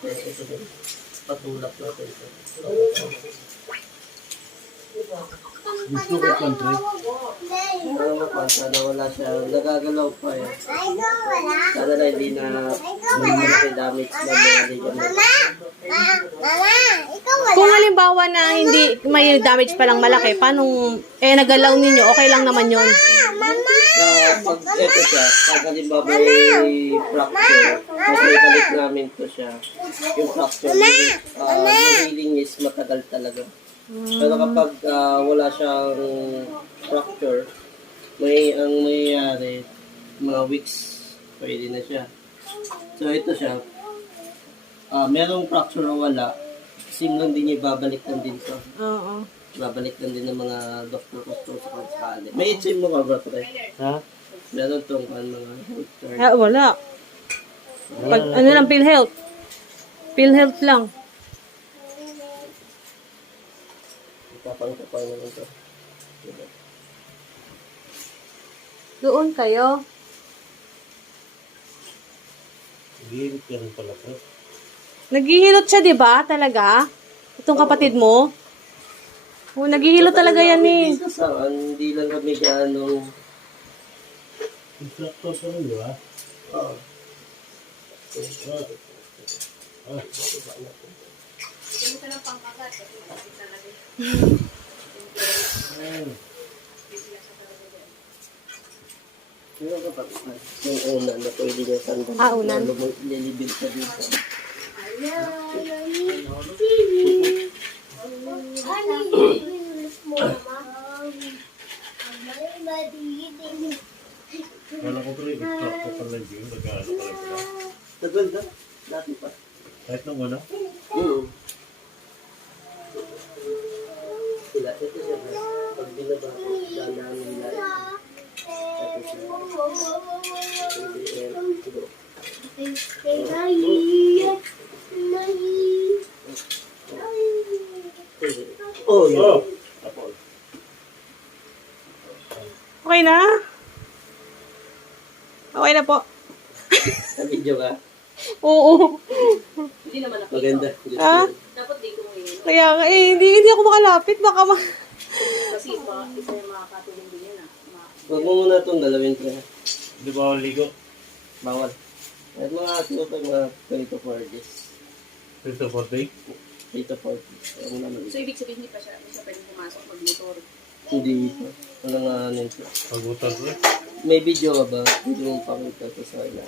Ito din. Patulak natin ito. Gusto ko country. Sana wala siya. Nagagalaw pa eh. Sana na hindi na malaki damage na mga ligament. Kung halimbawa na hindi may damage pa lang malaki, paano, nagalaw ninyo, okay lang naman yun. Pag ito siya, pag halimbawa may fracture, mas may balik namin to siya. Yung fracture, yung healing is matagal talaga. Pero kapag wala siyang fracture, ang mayayari, mga weeks, pwede na siya. So ito siya, merong fracture na wala, sim lang din niya, babalik lang din to. Oo. Babalik lang din ng mga doktor ko sa pagkakali. May itsim mo ka ba, pre? Ha? Meron tong mga health card. Wala. Pag, ano lang, PhilHealth. PhilHealth lang. Kapang-kapang naman to. Doon kayo. Gilit ka rin pala ko. Naghihilot siya, di ba? Talaga? Itong kapatid mo? Oh, naghihilot talaga yan eh. Dito saan, hindi lang kami gaano. Instructor ka rin, di ba? Oo. Pero kapag yung una na pwede niya tanda. Unan. Lilibig ka dito. Kala ko tuloy, instructor ka lang din. Nag-ano ka lang pala. Naganda. Dati pa. Kahit nung una? Sila, ito siya. Pag binaba ko, dandaan nila. Ito siya. Oh, yun. Tapos. Okay na? Okay na po. Sa video ka? Oo. Maganda. Ah? Dapat di ko ngayon. Kaya nga, hindi ako makalapit. Baka Kasi isa yung makakatulong din yan Huwag mo muna itong dalawin ko. Di ba ako ligo? Bawal. At mga siguro mga 3 to 4 days. Ito for day? 3 to 4 days. Ano naman. So, ibig sabihin, hindi pa siya pwedeng pumasok mag-motor. Hindi ito. Walang ano ito. Pag-utal ko eh. May video ka ba? Hindi mo pakita sa sana.